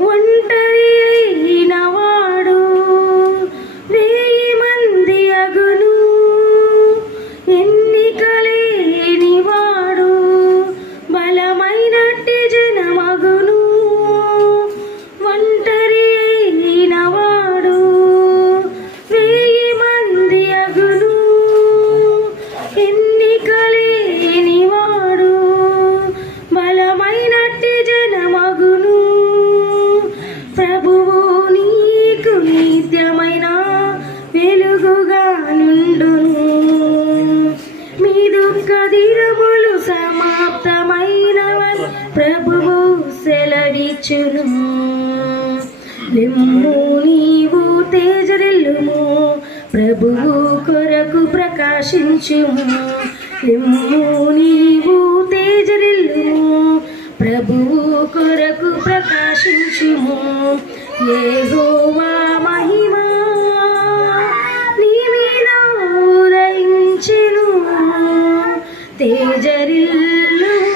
ఒంటరి అయినవాడు వెయ్యి మంది అగును. ఎన్నికలేని వాడు బలమైనట్టి జనమగును. ఉండును మీ దుఃఖ దినములు సమాప్తమైనవని ప్రభువు సెలవిచ్చును. నిమ్ము నీవు తేజరిల్లుము ప్రభువు కొరకు ప్రకాశించుము. నిమ్ము నీవు తేజరిల్లుము ప్రభువు కొరకు ప్రకాశించుము. యెహోవా حجر اللوح